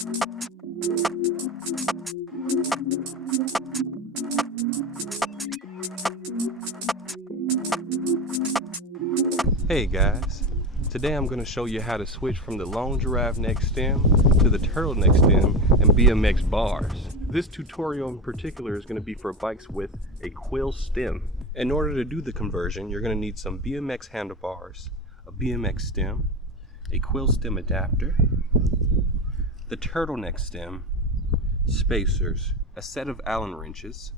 Hey guys, today I'm going to show you how to switch from the long giraffe neck stem to the turtleneck stem and BMX bars. This tutorial in particular is going to be for bikes with a quill stem. In order to do the conversion, you're going to need some BMX handlebars, a BMX stem, a quill stem adapter, the turtleneck stem, spacers, a set of Allen wrenches,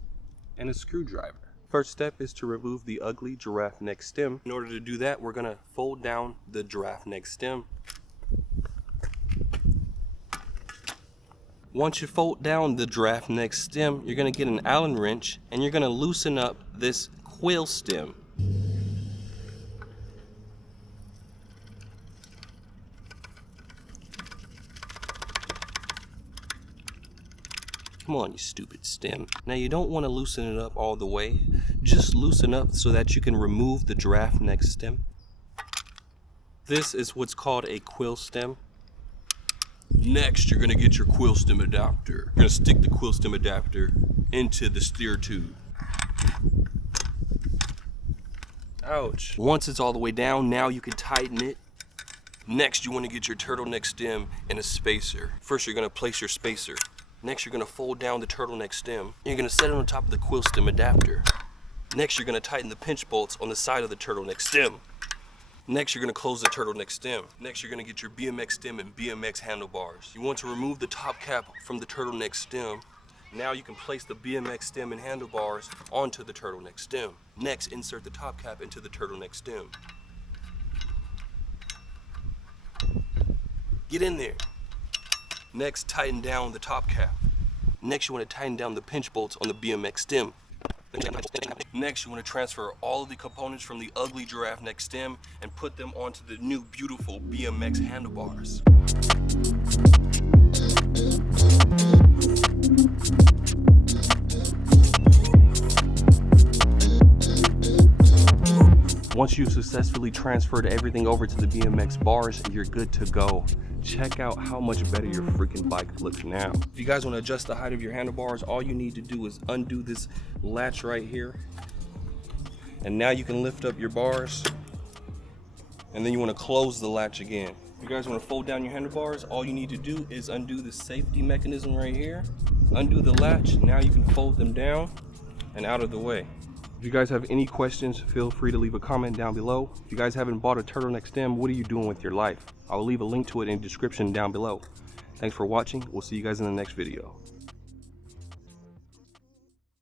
and a screwdriver. First step is to remove the ugly giraffe neck stem. In order to do that, we're gonna fold down the giraffe neck stem. Once you fold down the giraffe neck stem, you're gonna get an Allen wrench and you're gonna loosen up this quill stem. Come on, you stupid stem. Now you don't want to loosen it up all the way. Just loosen up so that you can remove the giraffe neck stem. This is what's called a quill stem. Next, you're gonna get your quill stem adapter. You're gonna stick the quill stem adapter into the steer tube. Ouch. Once it's all the way down, now you can tighten it. Next, you want to get your turtleneck stem and a spacer. First, you're gonna place your spacer. Next, you're gonna fold down the turtleneck stem. You're gonna set it on top of the quill stem adapter. Next, you're gonna tighten the pinch bolts on the side of the turtleneck stem. Next, you're gonna close the turtleneck stem. Next, you're gonna get your BMX stem and BMX handlebars. You want to remove the top cap from the turtleneck stem. Now you can place the BMX stem and handlebars onto the turtleneck stem. Next, insert the top cap into the turtleneck stem. Get in there. Next, tighten down the top cap. Next, you want to tighten down the pinch bolts on the BMX stem. Next, you want to transfer all of the components from the ugly giraffe neck stem and put them onto the new beautiful BMX handlebars. Once you've successfully transferred everything over to the BMX bars, you're good to go. Check out how much better your freaking bike looks now. If you guys want to adjust the height of your handlebars, all you need to do is undo this latch right here. And now you can lift up your bars. And then you want to close the latch again. If you guys want to fold down your handlebars, all you need to do is undo the safety mechanism right here. Undo the latch. Now you can fold them down and out of the way. If you guys have any questions, feel free to leave a comment down below. If you guys haven't bought a turtleneck stem, what are you doing with your life? I'll leave a link to it in the description down below. Thanks for watching. We'll see you guys in the next video.